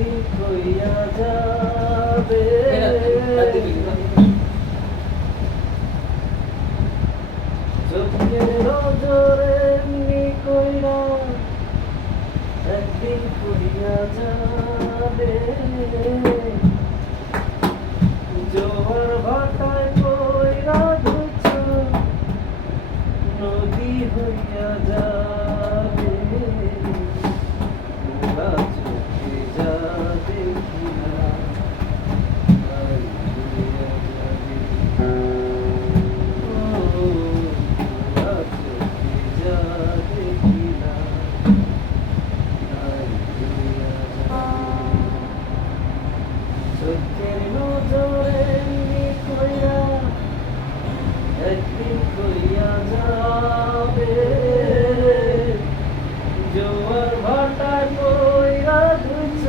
একদিন হইয়া যাবে চোখের নজরে এমনি কইরা একদিন হইয়া যাবে জোয়ার ভাটায় কইরা ধুচ্ছ নদী হইয়া যাবে ওরা চোখে যা দেখি না তাই হইয়া যাবে ওরা চোখে যা দেখি না তাই হইয়া যাবে চোখের নজরে এমনি কইরা একদিন কইয়া যাবে জোয়ার ভাটা কইরা ধুচ্ছ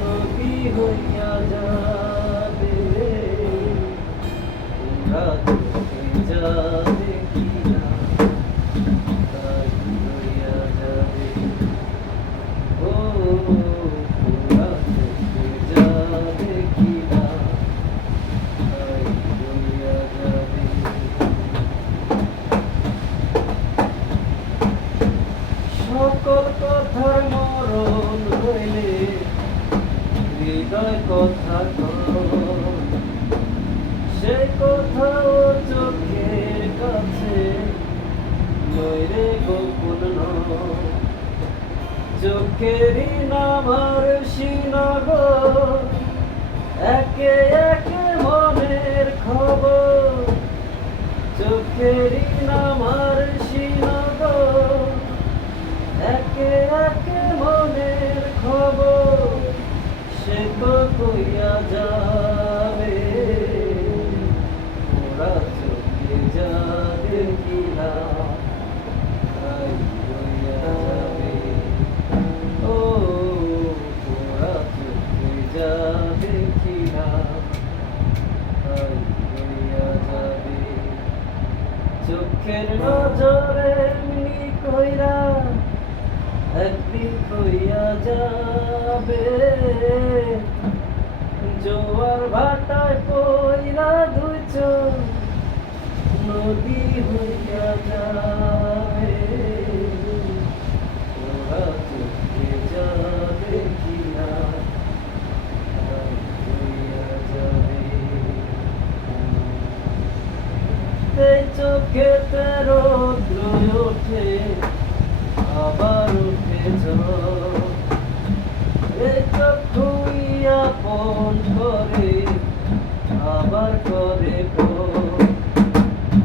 নদী হইয়া যাবে ওরা চোখে যা দেখি না তাই হইয়া যাবে ও ওরা চোখে যা দেখি না তাই হইয়া যাবে সকল কথার মরণ হইলে হৃদয় কথা কয় সে কথা ও চোখের কাছে নইরে গোপন নয় চোখেরই নামার শ্রীনগর একে একে মনের খবর চোখেরই নামার শ্রীনগর একে একে মনের খবর সে তো কইয়া যাবে ওরা চোখে যা দেখি না তাই হইয়া যাবে ও ওরা চোখে যা দেখি না তাই হইয়া যাবে চোখের নজরে এমনি কইরা একদিন হইয়া যাবে জোয়ার ভাটায় পইরা ধুইছ নদী হইয়া যাবে ওরা চোখে যা দেখি না তাই হইয়া যাবে এই চোখেতে রৌদ্র ওঠে আবার উঠে ঝড় এই চক্ষুই আপন করে আবার করে পর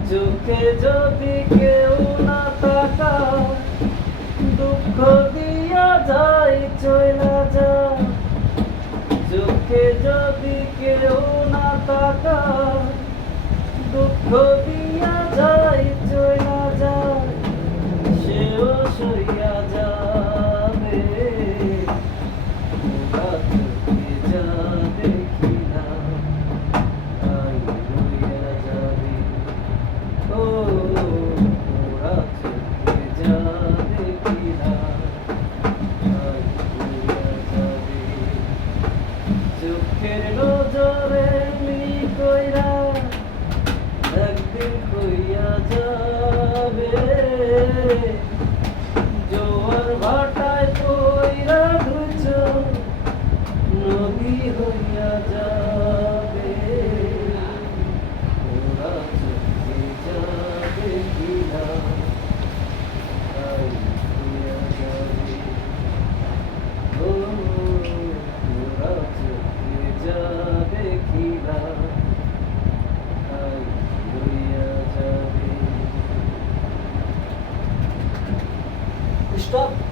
চোখে যদি কেউ না তাকায় দুঃখ দিয়া যায় চইলা যায় চোখে যদি কেউ না তাকায় দুঃখ দিয়া যায় চইলা যায় সেও সইয়া যাবে ওরা চোখে যা দেখি না তাই হইয়া যাবে ও ওরা চোখে যা দেখি না তাই হইয়া যাবে চোখের নজরে এমনি কইরা একদিন হইয়া যাবে জোয়ার ভাটায় পইরা ধুচ্ছ নদী হইয়া যাবে ওরা চোখে যা দেখি না তাই হইয়া যাবে ও ওরা চোখে যা দেখি না তাই হইয়া যাবে Stop.